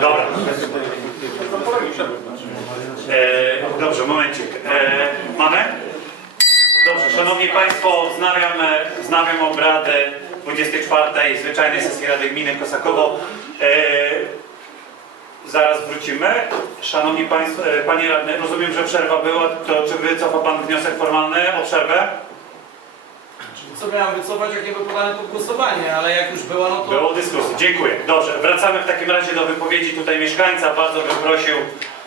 Dobra. E, dobrze, momencik. E, mamy? Dobrze, Szanowni Państwo, wznawiam, e, wznawiam obrady 24. Zwyczajnej Sesji Rady Gminy Kosakowo. E, zaraz wrócimy. Szanowni Państwo, e, Panie Radny, rozumiem, że przerwa była. To czy wycofa Pan wniosek formalny o przerwę? Co miałem wycofać, jak nie był podany pod głosowanie, ale jak już była, no to... Było dyskusji. Dziękuję. Dobrze, wracamy w takim razie do wypowiedzi tutaj mieszkańca. Bardzo bym prosił,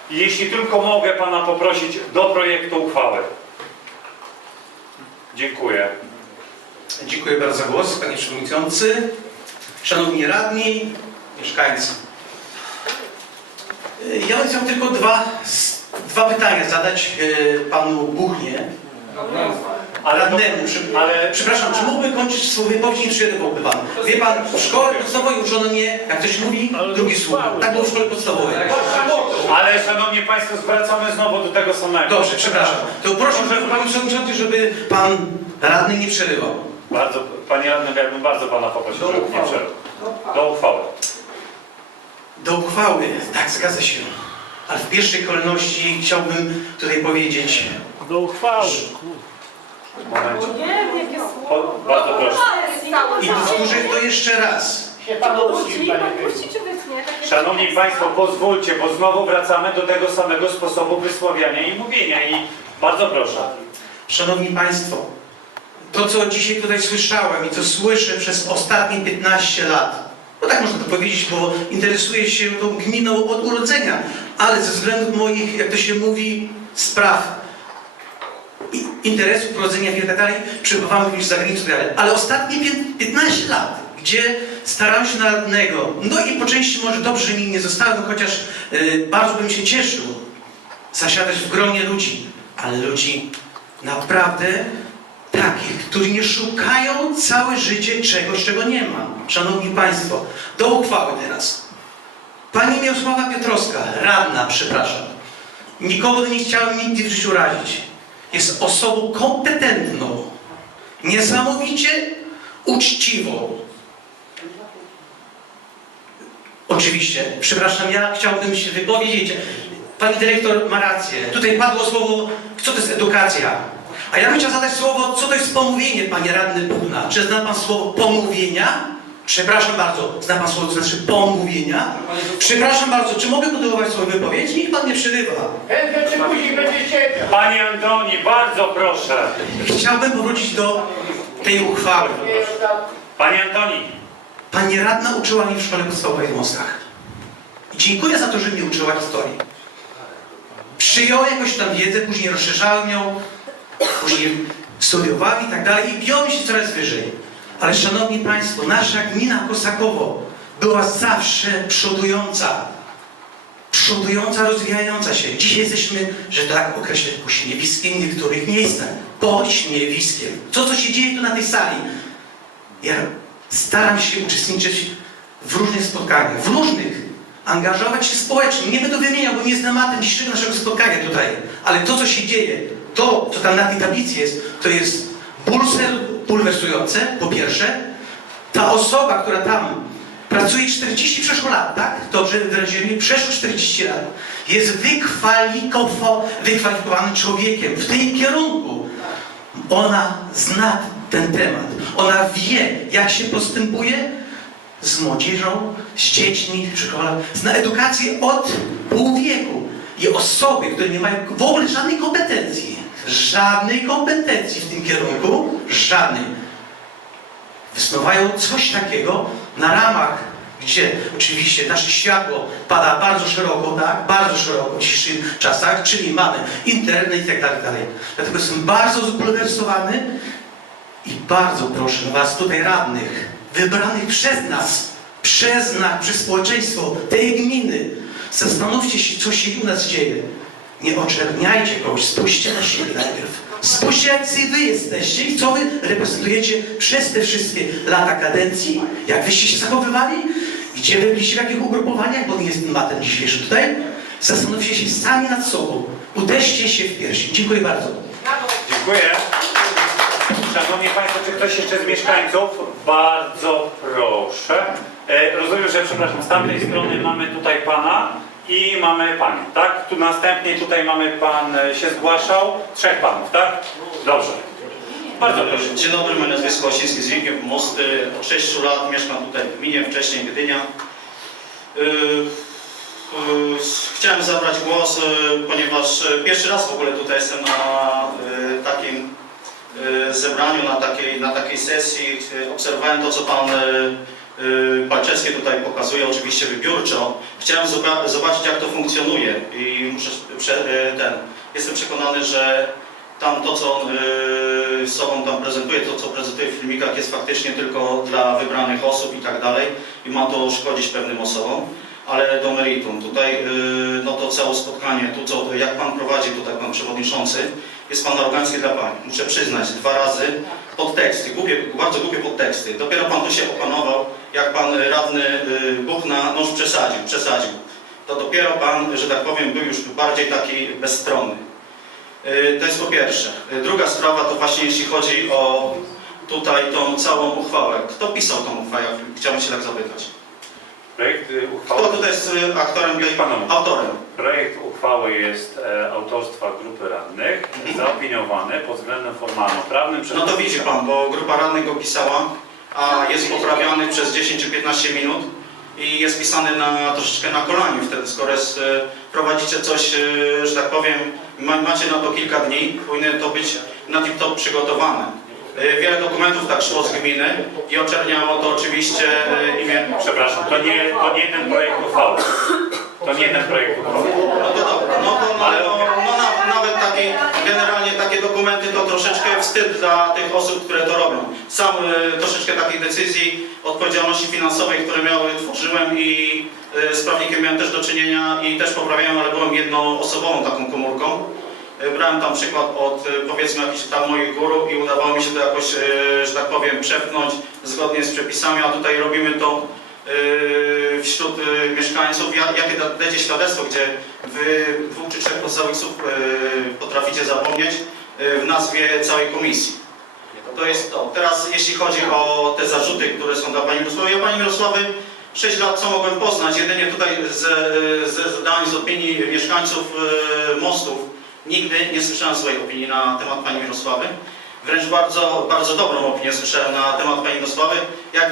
jeśli tylko mogę Pana poprosić do projektu uchwały. Dziękuję. Dziękuję bardzo za głos, panie przewodniczący. Szanowni radni, mieszkańcy. Ja bym chciał tylko dwa, dwa pytania zadać y, panu Buchnie, radnemu. Przy- ale Przepraszam, czy mógłby kończyć swoje wypowiedź, nie przerywałby pan? Wie pan, w szkole podstawowej uczono mnie, jak ktoś mówi, drugi słucha. Tak było w szkole podstawowej. Ale szanowni Państwo, zwracamy znowu do tego samego. Dobrze, przepraszam. To proszę, panie przewodniczący, żeby pan radny nie przerywał. Bardzo, Panie Radny, ja bym bardzo Pana poprosił, żeby nie przerwał. Do uchwały. Do uchwały, tak, zgadza się. Ale w pierwszej kolejności chciałbym tutaj powiedzieć, Do uchwały. Momencie. Nie wiem, jakie słowo. bardzo proszę. i powtórzę to jeszcze raz. Puści, pan puści czy wytnie? Takie Szanowni Państwo, pozwólcie, bo znowu wracamy do tego samego sposobu wysławiania i mówienia i bardzo proszę. Szanowni Państwo, to co dzisiaj tutaj słyszałem i co słyszę przez ostatnie 15 lat, no tak można to powiedzieć, bo interesuję się tą gminą od urodzenia, ale ze względów moich, jak to się mówi, spraw interesów, prowadzenia firmy i tak dalej, przebywamy również za granicą i tak dalej. Ale ostatnie pię- 15 lat, gdzie starałem się na radnego, no i po części może dobrze, mi nie zostałem, chociaż y, bardzo bym się cieszył zasiadać w gronie ludzi, ale ludzi naprawdę takich, którzy nie szukają całe życie czegoś, czego nie ma. Szanowni Państwo, do uchwały teraz. Pani Miosława Piotrowska, radna, przepraszam, nikogo nie chciałem nigdy w życiu razić. Jest osobą kompetentną, niesamowicie uczciwą. Oczywiście, przepraszam, ja chciałbym się wypowiedzieć. Pani dyrektor ma rację. Tutaj padło słowo, co to jest edukacja. A ja bym chciał zadać słowo, co to jest pomówienie, panie radny Buchna. Czy zna pan słowo pomówienia? Przepraszam bardzo, zna pan słowo, znaczy pomówienia? Przepraszam bardzo, czy mogę kontynuować swoją wypowiedź? Niech pan nie przerywa. Chętnie czy później będzie siedział. Panie Antoni, bardzo proszę. Chciałbym powrócić do tej uchwały. Panie Antoni, Pani radna uczyła mnie w szkole podstawowej w Mostach. I dziękuję za to, że mnie uczyła historii. Przyjąłem jakąś tam wiedzę, później rozszerzałem ją, później studiowałem i tak dalej i biorę się coraz wyżej. Ale szanowni Państwo, nasza gmina Kosakowo była zawsze przodująca. Przodująca, rozwijająca się. Dzisiaj jesteśmy, że tak określę, pośmiewiskiem w niektórych miejscach. Pośmiewiskiem. Co, co się dzieje tu na tej sali? Ja staram się uczestniczyć w różnych spotkaniach, w różnych, angażować się społecznie. Nie będę wymieniał, bo nie jest tematem dzisiejszego naszego spotkania tutaj, ale to, co się dzieje, to, co tam na tej tablicy jest, to jest bulser, bulwersujące, po pierwsze. Ta osoba, która tam pracuje 40 przeszło lat, tak? Dobrze wyraziłem, przeszło 40 lat. Jest wykwalifiko- wykwalifikowanym człowiekiem w tym kierunku. Ona zna ten temat. Ona wie, jak się postępuje z młodzieżą, z dziećmi w szkołach. Zna edukację od pół wieku. I osoby, które nie mają w ogóle żadnej kompetencji, żadnej kompetencji w tym kierunku, żadnej, wysnuwają coś takiego na ramach, gdzie oczywiście nasze światło pada bardzo szeroko, tak? Bardzo szeroko w dzisiejszych czasach, czyli mamy internet i tak dalej, tak dalej. Dlatego jestem bardzo zbulwersowany i bardzo proszę Was tutaj radnych, wybranych przez nas, przez nas, przez społeczeństwo tej gminy, zastanówcie się, co się u nas dzieje. Nie oczerniajcie kogoś, spójrzcie na siebie najpierw. Spójrzcie, jacy wy jesteście i co wy reprezentujecie przez te wszystkie lata kadencji, jak wyście się zachowywali, gdzie wy byliście, w jakich ugrupowaniach, bo nie jest tematem dzisiejszy tutaj. Zastanówcie się sami nad sobą. Uderzcie się w piersi. Dziękuję bardzo. dziękuję. Szanowni Państwo, czy ktoś jeszcze z mieszkańców? Bardzo proszę. E, rozumiem, że przepraszam, z tamtej strony mamy tutaj pana i mamy panią, tak? Tu następnie tutaj mamy pan e, się zgłaszał, trzech panów, tak? Dobrze. Bardzo proszę. Dzień dobry, moje nazwisko Osiński Zbigniew Mosty. Od 6 lat mieszkam tutaj w gminie, wcześniej Gdynia. Yy, Chciałem zabrać głos, ponieważ pierwszy raz w ogóle tutaj jestem na takim zebraniu, na takiej, na takiej sesji. Obserwowałem to, co pan yy, Palczewski tutaj pokazuje, oczywiście wybiórczo. Chciałem zoba- zobaczyć, jak to funkcjonuje i muszę yy, ten. Jestem przekonany, że tam to, co on yy, sobą tam prezentuje, to, co prezentuje w filmikach, jest faktycznie tylko dla wybranych osób i tak dalej i ma to szkodzić pewnym osobom. Ale do meritum. Tutaj no to całe spotkanie, tu co, jak Pan prowadzi, tutaj Pan Przewodniczący, jest Pan arogancki dla Pani. Muszę przyznać, dwa razy podteksty, głupie, bardzo głupie podteksty. Dopiero Pan tu się opanował, jak Pan radny yy, Buchna nóż przesadził, przesadził. To dopiero Pan, że tak powiem, był już bardziej taki bezstronny. Y, To jest po pierwsze. Y, Druga sprawa to właśnie jeśli chodzi o tutaj tą całą uchwałę. Kto pisał tą uchwałę? Chciałbym się tak zapytać. Projekt y, Kto uchwały, tutaj jest y, aktorem tej, panowie. autorem? projekt uchwały jest e, autorstwa grupy radnych, zaopiniowany pod względem formalno-prawnym przez... No to widzi Pan, bo grupa radnych go pisała, a jest poprawiany przez 10 czy 15 minut i jest pisany na, troszeczkę na kolaniu wtedy, skoro jest, y, prowadzicie coś, y, że tak powiem, ma, macie na to kilka dni, powinno to być na tip-top przygotowane. Y, Wiele dokumentów tak szło z gminy i oczerniało to oczywiście y, imię. Przepraszam, to nie, to nie ten projekt uchwały. To nie ten projekt uchwały. No to dobra, no to no, no, no, na, nawet takie, generalnie takie dokumenty to troszeczkę wstyd dla tych osób, które to robią. Sam y, troszeczkę takich decyzji odpowiedzialności finansowej, które miały, tworzyłem i y, z prawnikiem miałem też do czynienia i też poprawiałem, ale byłem jednoosobową taką komórką. Y, Brałem tam przykład od y, powiedzmy jakichś tam moich guru i udawało mi się to jakoś, y, że tak powiem, przepchnąć zgodnie z przepisami, a tutaj robimy to wśród mieszkańców. Ja- Jakie da- dajecie świadectwo, gdzie wy dwóch czy trzech y, potraficie zapomnieć w nazwie całej komisji. To jest to. Teraz jeśli chodzi o te zarzuty, które są dla Pani Mirosławy. Ja Pani Mirosławy 6 lat co mogłem poznać, jedynie tutaj ze, ze zadań, z opinii mieszkańców mostów. Nigdy nie słyszałem swojej opinii na temat Pani Mirosławy. Wręcz bardzo, bardzo dobrą opinię słyszałem na temat Pani Mirosławy. Jak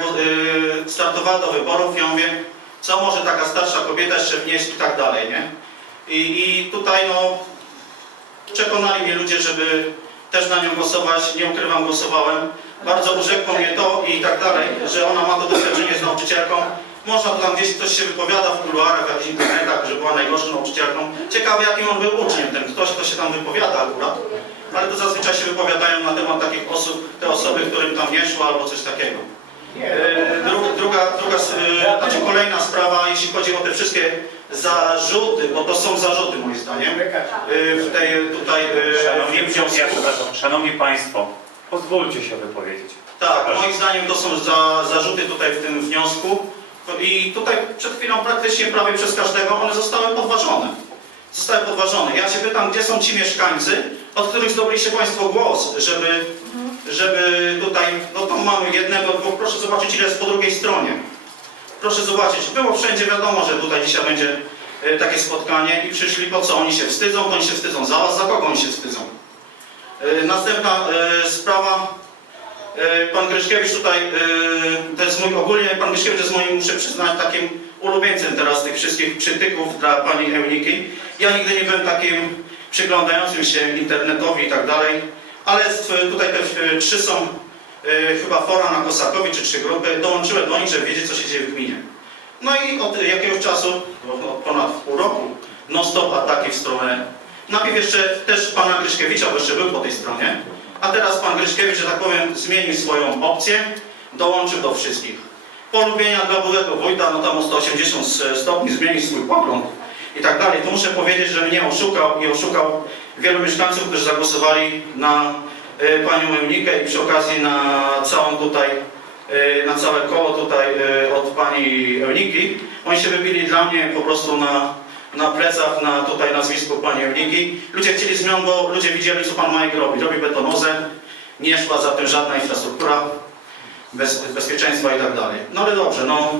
y, startowała do wyborów, ja mówię, co może taka starsza kobieta jeszcze wnieść i tak dalej, nie? I, i tutaj no, przekonali mnie ludzie, żeby też na nią głosować, nie ukrywam, głosowałem. Bardzo urzekło mnie to i tak dalej, że ona ma to doświadczenie z nauczycielką. Można tam gdzieś ktoś się wypowiada w kuluarach, w jakichś internetach, że była najgorszą nauczycielką. Ciekawe jakim on był uczniem, ten ktoś, kto się tam wypowiada akurat. Ale to zazwyczaj się wypowiadają na temat takich osób, te osoby, którym tam nie szło albo coś takiego. E, Druga, druga, druga s- e, znaczy kolejna sprawa, jeśli chodzi o te wszystkie zarzuty, bo to są zarzuty moim zdaniem, e, w tej tutaj Szanowni, szanowni Państwo, pozwólcie się wypowiedzieć. Tak, moim zdaniem to są za, zarzuty tutaj w tym wniosku i tutaj przed chwilą praktycznie prawie przez każdego one zostały podważone. Zostały podważone. Ja się pytam, gdzie są ci mieszkańcy, od których zdobyliście Państwo głos, żeby, żeby tutaj, no to mamy jednego, dwóch, proszę zobaczyć ile jest po drugiej stronie. Proszę zobaczyć, było wszędzie wiadomo, że tutaj dzisiaj będzie e, takie spotkanie i przyszli po co? Oni się wstydzą, oni się wstydzą za Was, za kogo oni się wstydzą? E, Następna e, sprawa, Pan Gryszkiewicz tutaj, e, to jest mój ogólnie, pan Gryszkiewicz jest moim, muszę przyznać, takim ulubieńcem teraz tych wszystkich przytyków dla pani Euniki. Ja nigdy nie byłem takim przyglądającym się internetowi i tak dalej, ale tutaj te e, trzy są e, chyba fora na Kosakowi, czy trzy grupy, dołączyłem do nich, żeby wiedzieć, co się dzieje w gminie. No i od jakiegoś czasu, od ponad pół roku, non-stop ataki w stronę. Najpierw jeszcze też pana Gryszkiewicza, bo jeszcze był po tej stronie, a teraz pan Gryszkiewicz, że tak powiem, zmienił swoją opcję, dołączył do wszystkich. Polubienia dla byłego wójta, no tam o 180 stopni zmienił swój pogląd i tak dalej. To muszę powiedzieć, że mnie oszukał i oszukał wielu mieszkańców, którzy zagłosowali na y, panią Eunikę i przy okazji na całą tutaj, y, na całe koło tutaj y, od pani Euniki. Oni się wybili dla mnie po prostu na, na plecach, na tutaj nazwisku pani Euniki. Ludzie chcieli zmian, bo ludzie widzieli, co pan Majek robi. Robi betonozę, nie szła za tym żadna infrastruktura, bez, bezpieczeństwa i tak dalej. No ale dobrze, no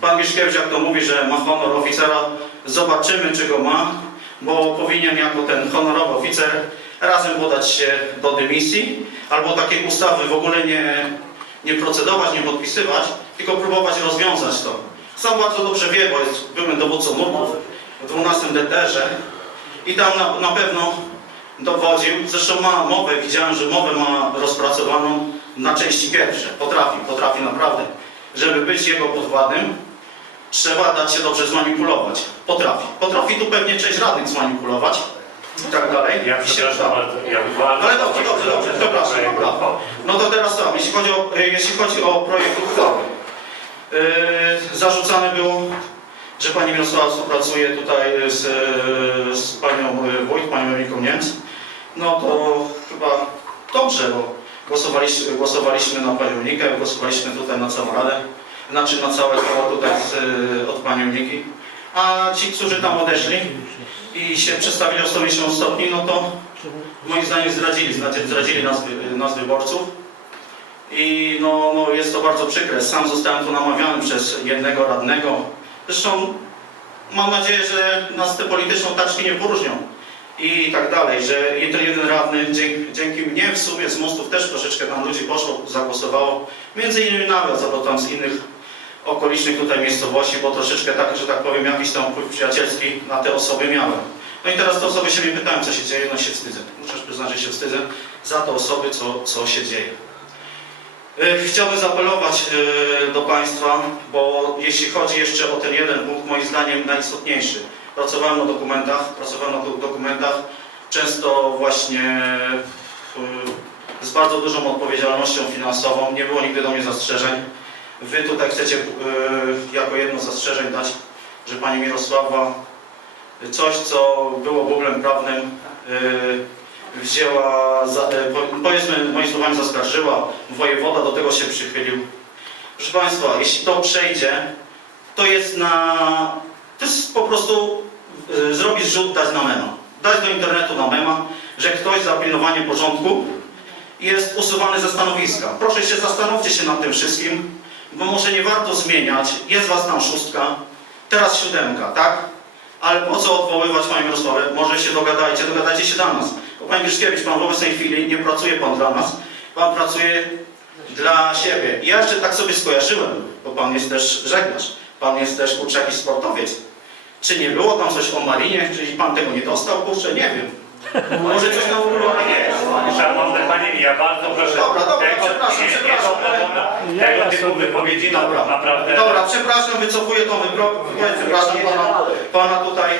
Pan Mieszkiewicz, jak to mówi, że ma honor oficera, zobaczymy, czy go ma, bo powinien jako ten honorowy oficer razem podać się do dymisji, albo takiej ustawy w ogóle nie, nie procedować, nie podpisywać, tylko próbować rozwiązać to. Sam bardzo dobrze wie, bo jest byłym dowódcą MUP w 12 DTR-ze i tam na, na pewno dowodził, zresztą ma mowę, widziałem, że mowę ma rozpracowaną na części pierwsze. Potrafi, potrafi naprawdę. Żeby być jego podwładnym, trzeba dać się dobrze zmanipulować. Potrafi. Potrafi tu pewnie część radnych zmanipulować i tak dalej. Ja I się przepraszam uda. bardzo, ja bardzo... Ale dobrze, dobrze, dobrze, przepraszam. No to teraz tak, jeśli chodzi o, jeśli chodzi o projekt uchwały. Yy, zarzucane było, że pani Mirosława współpracuje tutaj z, e, z panią e, wójt, panią Moniką Niemc. No to chyba dobrze, bo głosowaliśmy, głosowaliśmy na panią Monikę, głosowaliśmy tutaj na całą radę, znaczy na całe koło tutaj z, e, od pani Moniki. A ci, którzy tam odeszli i się przedstawili o 180 stopni, no to moim zdaniem zdradzili, znaczy zdradzili nas, nas wyborców. I no, no jest to bardzo przykre. Sam zostałem tu namawiany przez jednego radnego. Zresztą mam nadzieję, że nas te polityczne taczki nie poróżnią. I tak dalej, że ten jeden radny dzięki, dzięki mnie w sumie z mostów też troszeczkę tam ludzi poszło, zagłosowało. Między innymi nawet, to tam z innych okolicznych tutaj miejscowości, bo troszeczkę tak, że tak powiem, jakiś tam wpływ przyjacielski na te osoby miałem. No i teraz te osoby się mnie pytają, co się dzieje, no się wstydzę. Muszę przyznać, że się wstydzę za te osoby, co, co się dzieje. E, Chciałbym zaapelować e, do Państwa, bo jeśli chodzi jeszcze o ten jeden punkt, moim zdaniem najistotniejszy. Pracowałem na dokumentach, pracowałem do- dokumentach, często właśnie e, z bardzo dużą odpowiedzialnością finansową, nie było nigdy do mnie zastrzeżeń. Wy tutaj chcecie jako jedno z zastrzeżeń dać, że Pani Mirosława coś, co było bublem prawnym, wzięła, za, e, po- powiedzmy moimi słowami zaskarżyła, wojewoda do tego się przychylił. Proszę Państwa, jeśli to przejdzie, to jest na... To jest po prostu e, zrobić rzut, dać na mema. Dać do internetu na mema, że ktoś za pilnowanie porządku jest usuwany ze stanowiska. Proszę się zastanówcie się nad tym wszystkim, bo może nie warto zmieniać. Jest Was tam szóstka, teraz siódemka, tak? Ale po co odwoływać Panią Mirosławę? Może się dogadajcie, dogadajcie się dla nas. Bo Panie Giszkiewicz, Pan w obecnej chwili nie pracuje Pan dla nas, Pan pracuje dla siebie. I ja jeszcze tak sobie skojarzyłem, bo Pan jest też żeglarz, Pan jest też kurczę jakiś sportowiec. Czy nie było tam coś o Marinie, czy Pan tego nie dostał? Kurczę, nie wiem. Może coś tam Jest. Szanowny Panie, ja bardzo proszę. Dobra, dobra, tego, przepraszam, nie, nie, przepraszam. dobra, tego typu wypowiedzi Dobra. naprawdę... Dobra, przepraszam, wycofuję tą wypowiedź, przepraszam pana, pana tutaj,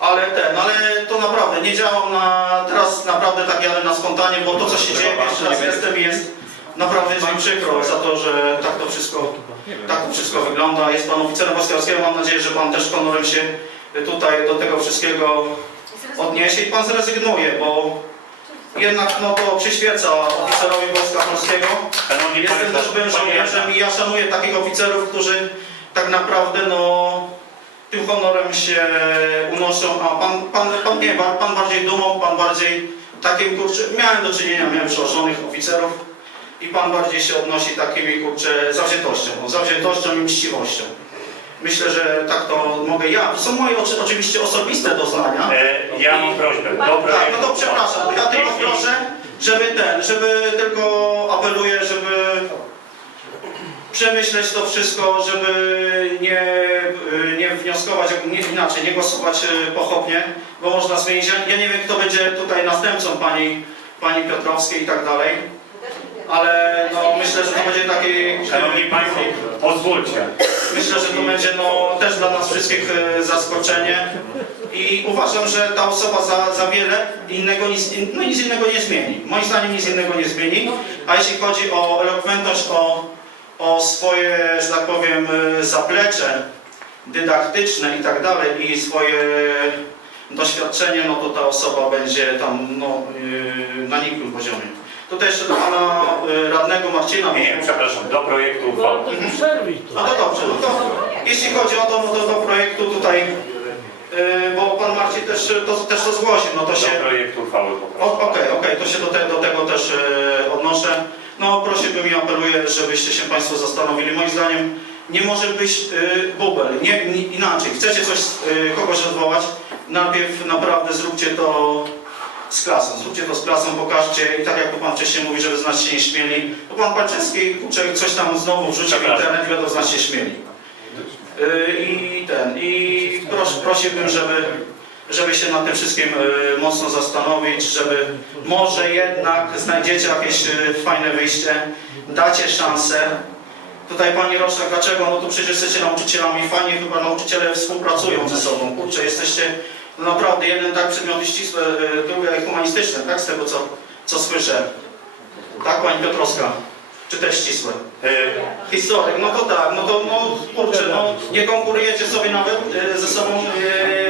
ale ten, ale to naprawdę nie działam na, teraz naprawdę tak jadę na spontanie, bo to co się dzieje pierwszy raz jestem i jest naprawdę jest mi przykro za to, że tak to wszystko, tak to wszystko wygląda. Jest pan oficerem wojskowskiego, mam nadzieję, że pan też honorem się tutaj do tego wszystkiego odniesie i pan zrezygnuje, bo jednak no to przyświeca oficerowi Wojska Polskiego. Szanowni Jestem Państwo, też byłym żołnierzem i ja szanuję takich oficerów, którzy tak naprawdę no, tym honorem się unoszą, a pan, pan, pan nie, pan, pan bardziej dumą, pan bardziej takim kurczę, miałem do czynienia, miałem przełożonych oficerów i pan bardziej się odnosi takimi kurczę zawziętością, no, zawziętością i mściwością. Myślę, że tak to mogę ja. To są moje oczy, oczywiście osobiste doznania. E, ja mam prośbę. Dobra, Tak, no to przepraszam, ja tylko proszę, żeby ten, żeby tylko apeluję, żeby przemyśleć to wszystko, żeby nie, nie wnioskować, nie, inaczej, nie głosować e, pochopnie, bo można zmienić. Ja, ja nie wiem, kto będzie tutaj następcą pani, pani Piotrowskiej i tak dalej, ale no, myślę, że to będzie taki... Szanowni Państwo, pozwólcie. Myślę, że to będzie no, też dla nas wszystkich e, zaskoczenie i uważam, że ta osoba za, za wiele innego nic, no, nic innego nie zmieni. Moim zdaniem nic innego nie zmieni. A jeśli chodzi o elokwentność, o, o swoje, że tak powiem, e, zaplecze dydaktyczne i tak dalej i swoje doświadczenie, no to ta osoba będzie tam no, e, na nikłym poziomie. Tutaj jeszcze do pana e, radnego Marcina. Nie, nie, przepraszam, do projektu uchwały. No to. to dobrze, no to jeśli chodzi o to, no to do projektu tutaj, yy, bo pan Marcin też to, też to zgłosił, no to się, Do projektu uchwały o- poproszę. okej, okej, to się do, te, do tego też yy, odnoszę. No prosiłbym i apeluję, żebyście się Państwo zastanowili. Moim zdaniem nie może być y, bubel. Nie, nie, inaczej, chcecie coś, y, kogoś odwołać, najpierw naprawdę zróbcie to z klasą. Zróbcie to z klasą, pokażcie i tak jak tu Pan wcześniej mówi, że wyznać się nie śmieli, to Pan Palczewski kurczę, coś tam znowu wrzuci w internet i będą znać się śmieli. Y, I ten, i pros, prosiłbym, żeby, żeby się nad tym wszystkim y, mocno zastanowić, żeby może jednak znajdziecie jakieś y, fajne wyjście, dacie szansę. Tutaj Pani Roszak, dlaczego? No to przecież jesteście nauczycielami, fajnie chyba nauczyciele współpracują ze sobą. Kurczę, jesteście no naprawdę jeden tak przedmioty ścisłe, y, drugie humanistyczne, tak? Z tego co, co słyszę. Tak, Pani Piotrowska? Czy też ścisłe? E, Historyk, no to tak, no to no kurczę, no nie konkurujecie sobie nawet e, ze sobą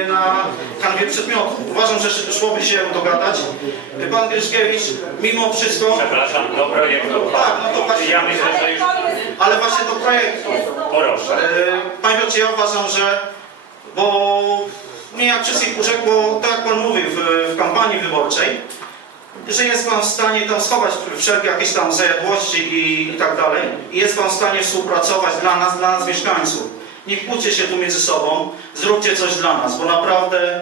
na kanwie przedmiotów. Uważam, że sz- szłoby się dogadać. Pan Gryszkiewicz, mimo wszystko, Przepraszam, do projektu. tak, no to właśnie, Ja myślę, że już ale właśnie do projektu. proszę. Panie Piotrze, ja uważam, że, bo mnie jak wszystkich urzekło, tak jak Pan mówi w, w kampanii wyborczej, że jest Pan w stanie tam schować wszelkie jakieś tam zajadłości i, i tak dalej. I jest Pan w stanie współpracować dla nas, dla nas mieszkańców. Nie kłóćcie się tu między sobą, zróbcie coś dla nas, bo naprawdę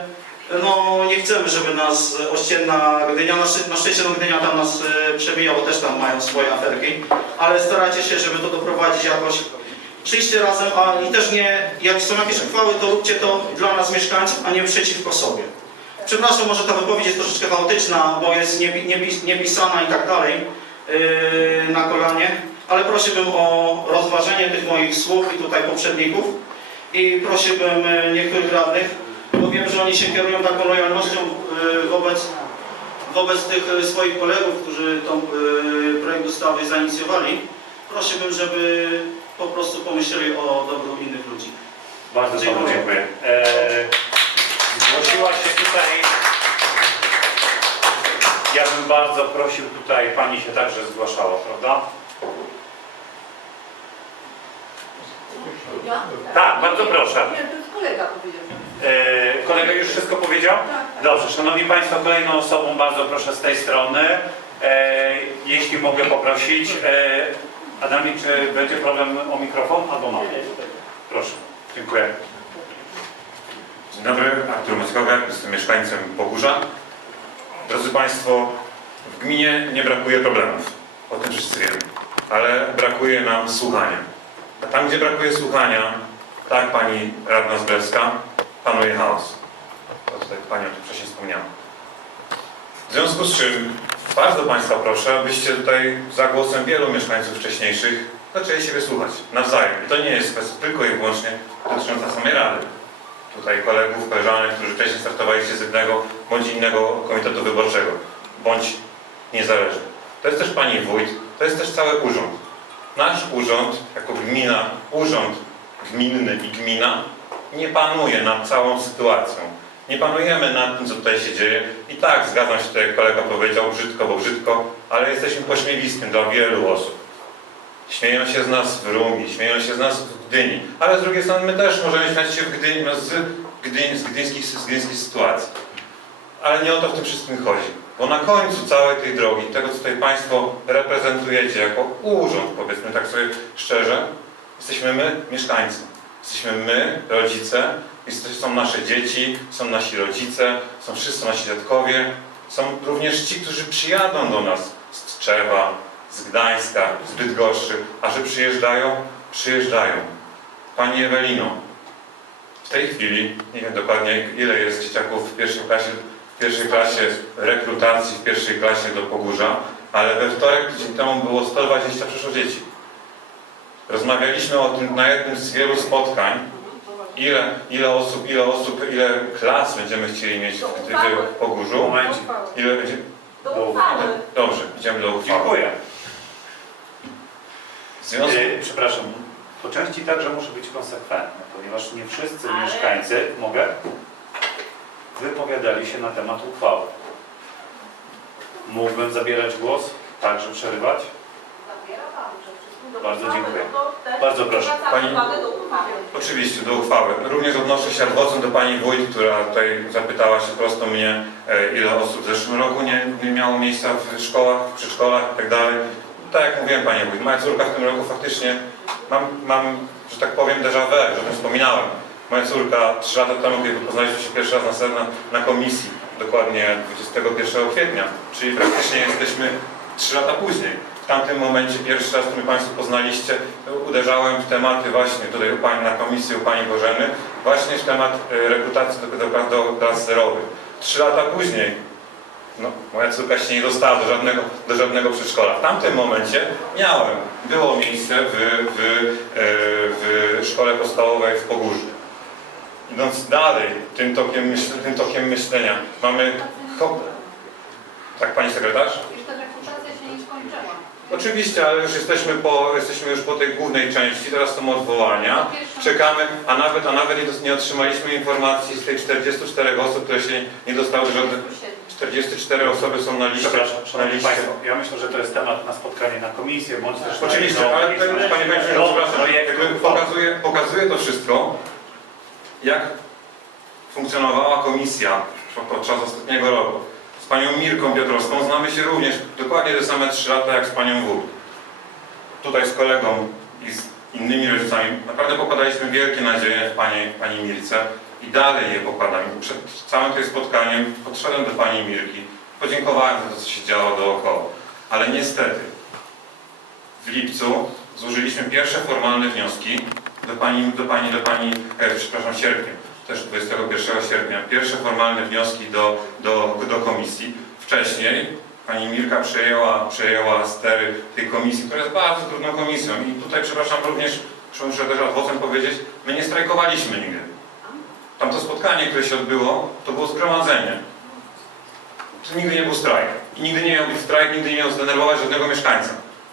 no, nie chcemy, żeby nas ościenna Gdynia, na, szczę- na szczęście no, Gdynia tam nas e, przebija, bo też tam mają swoje aferki, ale starajcie się, żeby to doprowadzić jakoś przyjście razem, a i też nie, jak są jakieś uchwały, to róbcie to dla nas mieszkańców, a nie przeciwko sobie. Przepraszam, może ta wypowiedź jest troszeczkę chaotyczna, bo jest niepi- niepi- niepisana i tak dalej yy, na kolanie, ale prosiłbym o rozważenie tych moich słów i tutaj poprzedników i prosiłbym yy, niektórych radnych, bo wiem, że oni się kierują taką lojalnością yy, wobec, wobec tych yy, swoich kolegów, którzy tą yy, projekt ustawy zainicjowali. Prosiłbym, żeby po prostu pomyśleli o dobru innych ludzi. Bardzo Panu Dziękuję. dziękuję. E, zgłosiła się tutaj. Ja bym bardzo prosił tutaj, Pani się także zgłaszała, prawda? Ja? Tak, bardzo proszę. Nie, to jest kolega powiedział. E, kolega już wszystko powiedział? Dobrze, Szanowni Państwo, kolejną osobą bardzo proszę z tej strony. E, jeśli mogę poprosić. E, Adamie, czy będzie problem o mikrofon albo mam? Proszę, dziękuję. Dzień dobry, Artur Moskowek, jestem mieszkańcem Pogórza. Drodzy Państwo, w gminie nie brakuje problemów, o tym wszyscy wiemy, ale brakuje nam słuchania. A tam, gdzie brakuje słuchania, tak Pani Radna Zbrewska, panuje chaos. To tutaj Pani o tym wcześniej wspomniała. W związku z czym bardzo Państwa proszę, abyście tutaj za głosem wielu mieszkańców wcześniejszych zaczęli siebie słuchać nawzajem. I to nie jest kwestia tylko i wyłącznie dotycząca samej Rady tutaj kolegów, koleżanek, którzy wcześniej startowaliście z jednego bądź innego komitetu wyborczego, bądź niezależny. To jest też pani wójt, to jest też cały urząd. Nasz urząd, jako gmina, urząd gminny i gmina, nie panuje nad całą sytuacją. Nie panujemy nad tym, co tutaj się dzieje. I tak, zgadzam się tutaj, kolega powiedział, brzydko, bo brzydko, ale jesteśmy pośmiewiskiem dla wielu osób. Śmieją się z nas w Rumie, śmieją się z nas w Gdyni, ale z drugiej strony my też możemy śmiać się w Gdyni, no, z, Gdyni, z, gdyńskich, z gdyńskiej sytuacji. Ale nie o to w tym wszystkim chodzi. Bo na końcu całej tej drogi, tego co tutaj Państwo reprezentujecie jako urząd, powiedzmy tak sobie szczerze, jesteśmy my, mieszkańcy. Jesteśmy my, rodzice, jest- są nasze dzieci, są nasi rodzice, są wszyscy nasi dziadkowie, są również ci, którzy przyjadą do nas z Tczewa, z Gdańska, z Bydgoszczy, a że przyjeżdżają, przyjeżdżają. Pani Ewelino, w tej chwili, nie wiem dokładnie ile jest dzieciaków w pierwszej klasie, w pierwszej klasie rekrutacji, w pierwszej klasie do Pogórza, ale we wtorek tydzień temu było 120 przyszło dzieci. Rozmawialiśmy o tym na jednym z wielu spotkań, ile, ile osób, ile osób, ile klas będziemy chcieli mieć w, w, w Pogórzu. Momencik. Ile będzie? Do uchwały. Dobrze, idziemy do uchwały. Dziękuję. W związku E, przepraszam, po części także muszę być konsekwentny, ponieważ nie wszyscy Ale- mieszkańcy, mogę, wypowiadali się na temat uchwały. Mógłbym zabierać głos, także przerywać? Zabiera pan przede wszystkim do Bardzo uchwały, dziękuję. no Bardzo proszę. Pani- uwagę do uchwały. Oczywiście, do uchwały. Również odnoszę się adwocem do Pani Wójt, która tutaj zapytała się prosto mnie, e, ile osób w zeszłym roku nie, nie miało miejsca w szkołach, w przedszkolach i tak dalej. Tak jak mówiłem Pani Wójt, moja córka w tym roku faktycznie mam, mam, że tak powiem, déjà vu, że o tym wspominałem. Moja córka trzy lata temu, kiedy poznaliśmy się pierwszy raz na, na, na komisji, dokładnie 21 kwietnia, czyli praktycznie jesteśmy trzy lata później. W tamtym momencie, pierwszy raz, który Państwo poznaliście, uderzałem w tematy właśnie tutaj u Pani na komisji, u Pani Bożeny, właśnie w temat e, rekrutacji do, do, do klas zerowych. Trzy lata później no, moja córka się nie dostała do żadnego, do żadnego przedszkola. W tamtym momencie miałem, było miejsce w, w, e, w szkole podstawowej w Pogórzu. Idąc dalej tym tokiem, myśl, tym tokiem myślenia, mamy... Tak, Pani Sekretarz? Już ta rekrutacja się nie skończyła. Oczywiście, ale już jesteśmy po, jesteśmy już po tej głównej części, teraz są odwołania. Czekamy, a nawet, a nawet nie, dos- nie otrzymaliśmy informacji z tych 44 osób, które się nie dostały żadnych... 44 osoby są na liście. Przepraszam, na Szanowni liście. Państwo, ja myślę, że to jest temat na spotkanie na komisję, bądź też na Oczywiście, jedno- ale to, Panie Panie, do przepraszam, projektu jakby pokazuje, pokazuje to wszystko, jak funkcjonowała komisja podczas ostatniego roku. Z Panią Mirką Piotrowską znamy się również dokładnie te same 3 lata jak z Panią Wójt. Tutaj z kolegą i z innymi rodzicami naprawdę pokładaliśmy wielkie nadzieje w Pani, pani Mirce i dalej je pokładam. Przed całym tym spotkaniem podszedłem do Pani Mirki, podziękowałem za to, co się działo dookoła. Ale niestety w lipcu złożyliśmy pierwsze formalne wnioski do pani, do pani, do pani, e, przepraszam, sierpniu, też 21 sierpnia, pierwsze formalne wnioski do, do, do komisji. Wcześniej pani Mirka przejęła, przejęła stery tej komisji, która jest bardzo trudną komisją i tutaj, przepraszam, również muszę też adwocem powiedzieć, my nie strajkowaliśmy nigdy. Tamto spotkanie, które się odbyło, to było zgromadzenie. To nigdy nie był strajk. I nigdy nie miał być strajk, nigdy nie miał zdenerwować żadnego mieszkańca.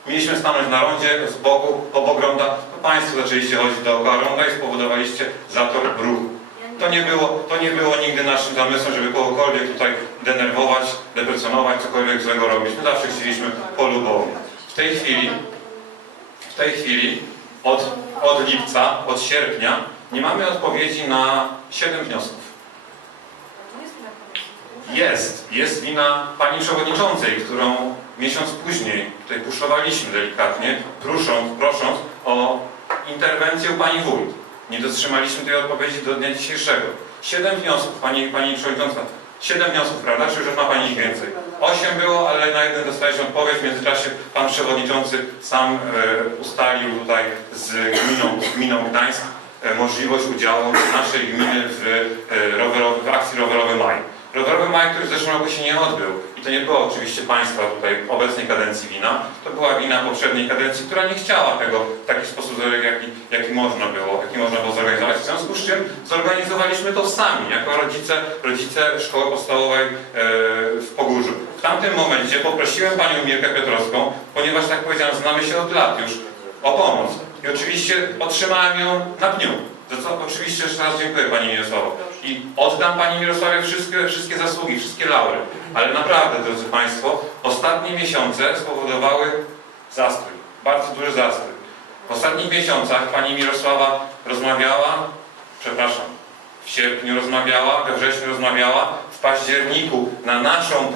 Mieliśmy stanąć na rondzie, z boku, obok ronda, to Państwo zaczęliście chodzić dookoła ronda i spowodowaliście zator ruchu. To nie było, to nie było nigdy naszym zamysłem, żeby kogokolwiek tutaj denerwować, deprecjonować, cokolwiek złego robić. My zawsze chcieliśmy polubownie. W tej chwili, w tej chwili, od, od lipca, od sierpnia, nie mamy odpowiedzi na 7 wniosków. Jest. Jest, wina pani przewodniczącej, którą miesiąc później tutaj puszowaliśmy delikatnie, prosząc, prosząc o interwencję pani wójt. Nie dotrzymaliśmy tej odpowiedzi do dnia dzisiejszego. Siedem wniosków, pani, pani przewodnicząca. Siedem wniosków, prawda? Czy już ma pani ich więcej? Osiem było, ale na jeden dostaliśmy odpowiedź. W międzyczasie pan przewodniczący sam e, ustalił tutaj z gminą, z gminą Gdańsk e, możliwość udziału naszej gminy w, e, rowerowy, w akcji Rowerowy Maj. Rowerowy Maj, który w zeszłym roku się nie odbył. To nie było oczywiście Państwa tutaj obecnej kadencji wina. To była wina poprzedniej kadencji, która nie chciała tego w taki sposób, jaki, jaki można było, jaki można było zorganizować. W związku z czym zorganizowaliśmy to sami, jako rodzice, rodzice szkoły podstawowej e, w Pogórzu. W tamtym momencie poprosiłem Panią Mirkę Piotrowską, ponieważ tak powiedziałem, znamy się od lat już, o pomoc. I oczywiście otrzymałem ją na pniu. Za co oczywiście jeszcze raz dziękuję Pani Mirosławo. I oddam Pani Mirosławie wszystkie, wszystkie zasługi, wszystkie laury. Ale naprawdę, drodzy Państwo, ostatnie miesiące spowodowały zastrój. Bardzo duży zastrój. W ostatnich miesiącach Pani Mirosława rozmawiała, przepraszam, w sierpniu rozmawiała, we wrześniu rozmawiała, w październiku na naszą